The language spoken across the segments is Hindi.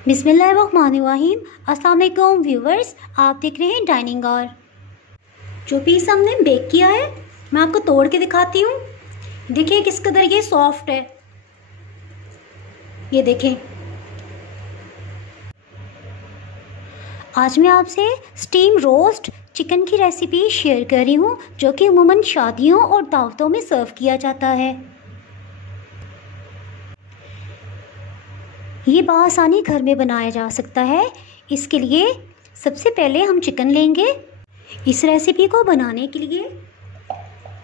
बिस्मिल्लाहिर्रहमानिर्रहीम। अस्सलाम वालेकुम व्यूवर्स, आप देख रहे हैं डाइनिंग और। जो पीस हमने बेक किया है मैं आपको तोड़ के दिखाती हूँ। देखिए किस कदर ये सॉफ्ट है, ये देखें। आज मैं आपसे स्टीम रोस्ट चिकन की रेसिपी शेयर कर रही हूँ, जो कि अमूमन शादियों और दावतों में सर्व किया जाता है। ये बआसानी घर में बनाया जा सकता है। इसके लिए सबसे पहले हम चिकन लेंगे। इस रेसिपी को बनाने के लिए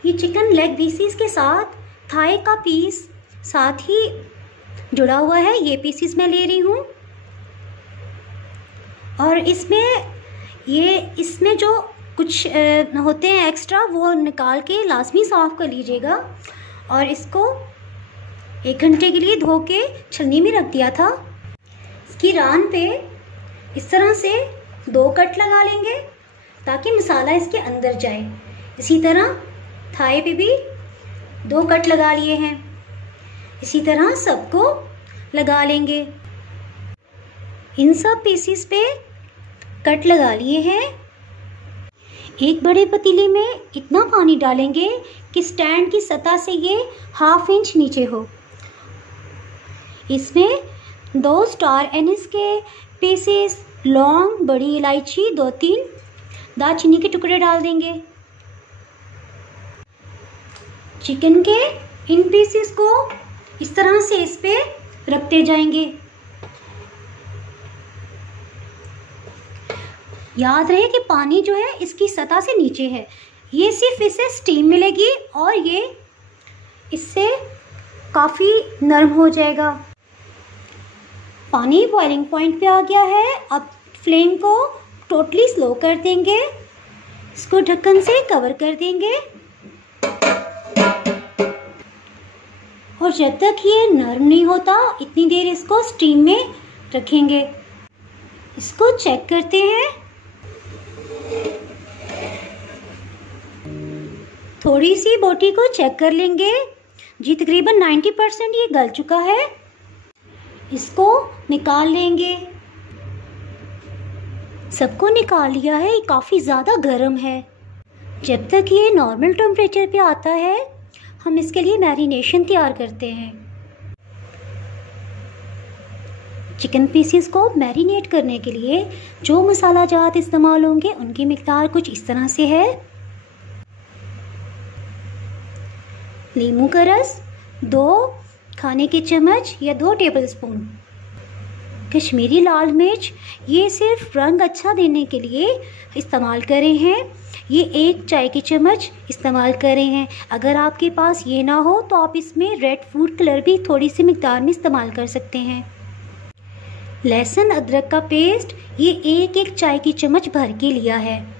ये चिकन लेग पीसीस के साथ थाई का पीस साथ ही जुड़ा हुआ है, ये पीसीस मैं ले रही हूँ। और इसमें जो कुछ होते हैं एक्स्ट्रा वो निकाल के लाजमी साफ़ कर लीजिएगा। और इसको 1 घंटे के लिए धो के छलनी में रख दिया था। इसकी रान पे इस तरह से 2 कट लगा लेंगे ताकि मसाला इसके अंदर जाए। इसी तरह थाई पे भी 2 कट लगा लिए हैं। इसी तरह सबको लगा लेंगे। इन सब पीसीस पे कट लगा लिए हैं। एक बड़े पतीले में इतना पानी डालेंगे कि स्टैंड की सतह से ये 1/2 इंच नीचे हो। इसमें 2 स्टार एनिस के पीसेस, लौंग, बड़ी इलायची, 2-3 दालचीनी के टुकड़े डाल देंगे। चिकन के इन पीसेस को इस तरह से इस पे रखते जाएंगे। याद रहे कि पानी जो है इसकी सतह से नीचे है। ये सिर्फ इसे स्टीम मिलेगी और ये इससे काफ़ी नरम हो जाएगा। पानी बॉइलिंग पॉइंट पे आ गया है। अब फ्लेम को टोटली स्लो कर देंगे। इसको ढक्कन से कवर कर देंगे और जब तक ये नरम नहीं होता इतनी देर इसको स्टीम में रखेंगे। इसको चेक करते हैं। थोड़ी सी बोटी को चेक कर लेंगे जी, तकरीबन 90% ये गल चुका है। इसको निकाल लेंगे। सबको निकाल लिया है। ये काफ़ी ज़्यादा गर्म है। जब तक ये नॉर्मल टेम्परेचर पे आता है हम इसके लिए मैरिनेशन तैयार करते हैं। चिकन पीसेस को मैरिनेट करने के लिए जो मसाला जात इस्तेमाल होंगे उनकी मिक़दार कुछ इस तरह से है। नींबू का रस 2 खाने के चम्मच या 2 टेबलस्पून। कश्मीरी लाल मिर्च ये सिर्फ रंग अच्छा देने के लिए इस्तेमाल करे हैं। ये 1 चाय की चम्मच इस्तेमाल करें हैं। अगर आपके पास ये ना हो तो आप इसमें रेड फूड कलर भी थोड़ी सी मिक़दार में इस्तेमाल कर सकते हैं। लहसुन अदरक का पेस्ट ये 1 चाय की चम्मच भर के लिया है।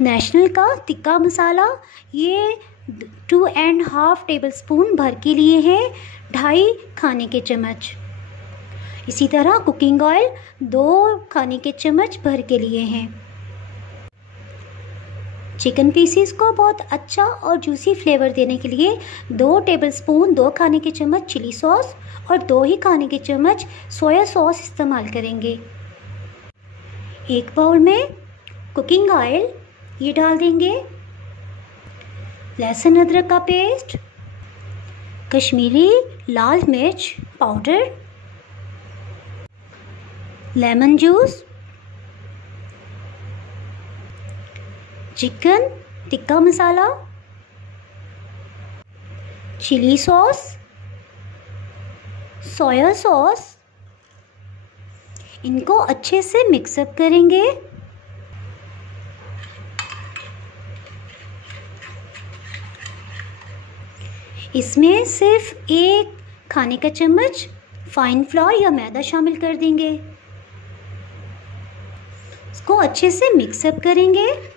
नेशनल का तिक्का मसाला ये 2.5 टेबलस्पून भर के लिए हैं, 2.5 खाने के चम्मच। इसी तरह कुकिंग ऑयल 2 खाने के चम्मच भर के लिए हैं। चिकन पीसीस को बहुत अच्छा और जूसी फ्लेवर देने के लिए 2 टेबलस्पून 2 खाने के चम्मच चिली सॉस और 2 ही खाने के चम्मच सोया सॉस इस्तेमाल करेंगे। एक बाउल में कुकिंग ऑयल ये डाल देंगे। लहसुन अदरक का पेस्ट, कश्मीरी लाल मिर्च powder, lemon juice, chicken tikka masala, chilli sauce, soya sauce. इनको अच्छे से मिक्सअप करेंगे। इसमें सिर्फ 1 खाने का चम्मच फाइन फ्लोर या मैदा शामिल कर देंगे। इसको अच्छे से मिक्सअप करेंगे,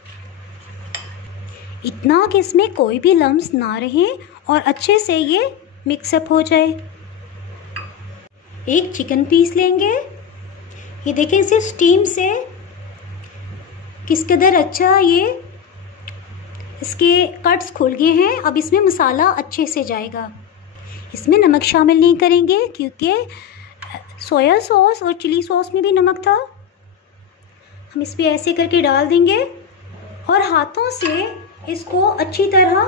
इतना कि इसमें कोई भी लम्स ना रहे और अच्छे से ये मिक्सअप हो जाए। एक चिकन पीस लेंगे। ये देखें सिर्फ स्टीम से किस कदर अच्छा ये इसके कट्स खुल गए हैं। अब इसमें मसाला अच्छे से जाएगा। इसमें नमक शामिल नहीं करेंगे क्योंकि सोया सॉस और चिली सॉस में भी नमक था। हम इस पर ऐसे करके डाल देंगे और हाथों से इसको अच्छी तरह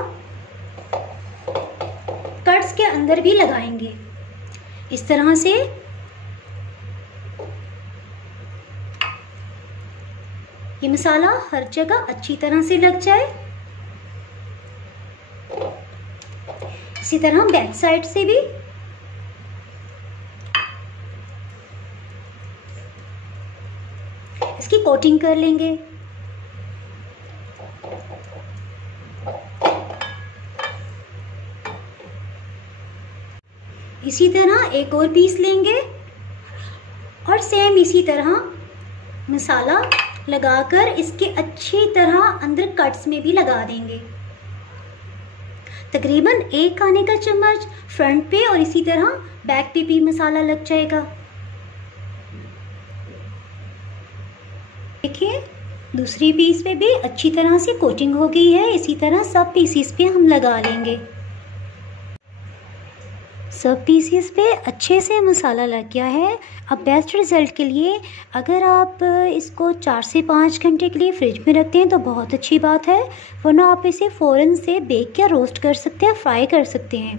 कट्स के अंदर भी लगाएंगे, इस तरह से। ये मसाला हर जगह अच्छी तरह से लग जाए। इसी तरह बैक साइड से भी। इसकी कोटिंग कर लेंगे। इसी तरह एक और पीस लेंगे और सेम इसी तरह मसाला लगाकर इसके अच्छी तरह अंदर कट्स में भी लगा देंगे। तकरीबन 1 खाने का चम्मच फ्रंट पे और इसी तरह बैक पे भी मसाला लग जाएगा। देखिए दूसरी पीस पे भी अच्छी तरह से कोटिंग हो गई है। इसी तरह सब पीसीस पे हम लगा लेंगे। सब पीसीस पे अच्छे से मसाला लग गया है। अब बेस्ट रिज़ल्ट के लिए अगर आप इसको 4 से 5 घंटे के लिए फ्रिज में रखते हैं तो बहुत अच्छी बात है, वरना आप इसे फ़ौरन से बेक या रोस्ट कर सकते हैं, फ्राई कर सकते हैं।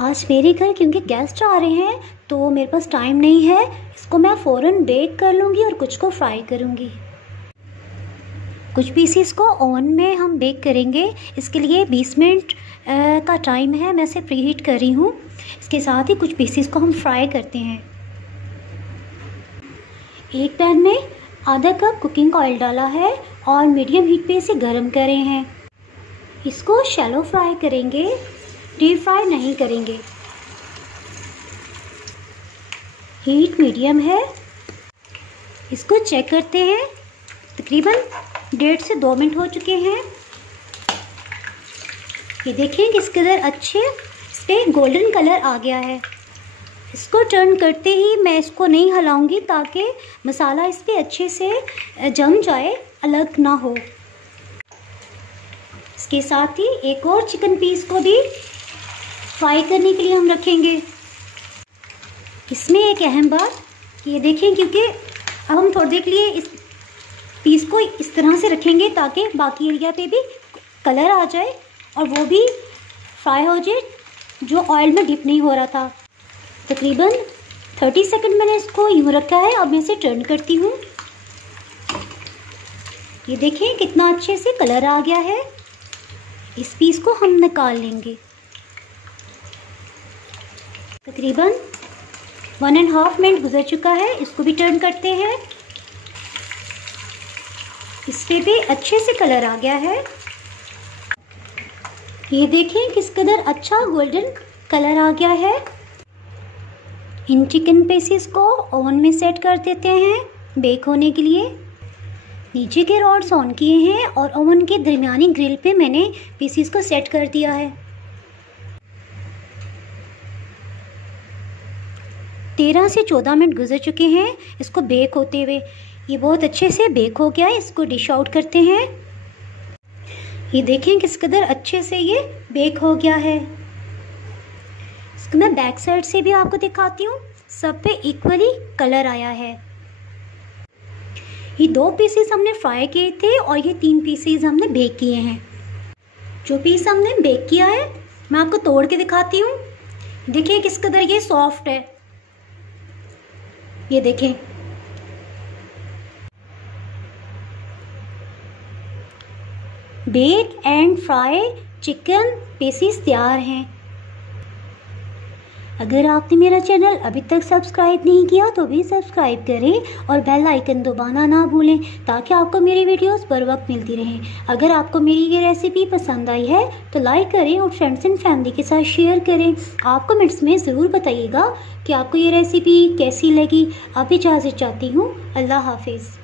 आज मेरे घर क्योंकि गेस्ट आ रहे हैं तो मेरे पास टाइम नहीं है, इसको मैं फ़ौरन बेक कर लूँगी और कुछ को फ्राई करूँगी। कुछ पीसीस को ओवन में हम बेक करेंगे, इसके लिए 20 मिनट का टाइम है, मैं इसे प्रीहीट कर रही हूँ। इसके साथ ही कुछ पीसीस को हम फ्राई करते हैं। एक पैन में आधा कप कुकिंग ऑयल डाला है और मीडियम हीट पे इसे गर्म कर रहे हैं। इसको शैलो फ्राई करेंगे, डीप फ्राई नहीं करेंगे। हीट मीडियम है। इसको चेक करते हैं। तकरीबन 1.5 से 2 मिनट हो चुके हैं। ये देखें किस कदर अच्छे इस पर गोल्डन कलर आ गया है। इसको टर्न करते ही मैं इसको नहीं हिलाऊंगी ताकि मसाला इस पर अच्छे से जम जाए, अलग ना हो। इसके साथ ही एक और चिकन पीस को भी फ्राई करने के लिए हम रखेंगे। इसमें एक अहम बात ये देखें, क्योंकि अब हम थोड़ी देर के लिए इस पीस को इस तरह से रखेंगे ताकि बाकी एरिया पे भी कलर आ जाए और वो भी फ्राई हो जाए जो ऑयल में डिप नहीं हो रहा था। तकरीबन 30 सेकंड मैंने इसको यूँ रखा है। अब मैं इसे टर्न करती हूँ। ये देखें कितना अच्छे से कलर आ गया है। इस पीस को हम निकाल लेंगे। तकरीबन 1.5 मिनट गुजर चुका है। इसको भी टर्न करते हैं। इस पे भी अच्छे से कलर आ गया है। ये देखें किस कदर अच्छा गोल्डन कलर आ गया है। इन चिकन पीसेस को ओवन में सेट कर देते हैं बेक होने के लिए। नीचे के रॉड्स ऑन किए हैं और ओवन के दरमियानी ग्रिल पे मैंने पीसेस को सेट कर दिया है। 13 से 14 मिनट गुजर चुके हैं इसको बेक होते हुए। ये बहुत अच्छे से बेक हो गया है। इसको डिश आउट करते हैं। ये देखें किस कदर अच्छे से ये बेक हो गया है। इसको मैं बैक साइड से भी आपको दिखाती हूँ। सब पे इक्वली कलर आया है। ये 2 पीसेस हमने फ्राई किए थे और ये 3 पीसेस हमने बेक किए हैं। जो पीस हमने बेक किया है मैं आपको तोड़ के दिखाती हूँ। देखिए किस कदर ये सॉफ्ट है। ये देखें, bake and fry chicken pieces तैयार हैं। अगर आपने मेरा चैनल अभी तक सब्सक्राइब नहीं किया तो भी सब्सक्राइब करें और बेल आइकन दबाना ना भूलें ताकि आपको मेरी वीडियोस बर वक्त मिलती रहें। अगर आपको मेरी ये रेसिपी पसंद आई है तो लाइक करें और फ्रेंड्स एंड फैमिली के साथ शेयर करें। आप कमेंट्स में ज़रूर बताइएगा कि आपको ये रेसिपी कैसी लगी। अब इजाज़त चाहती हूँ। अल्लाह हाफिज़।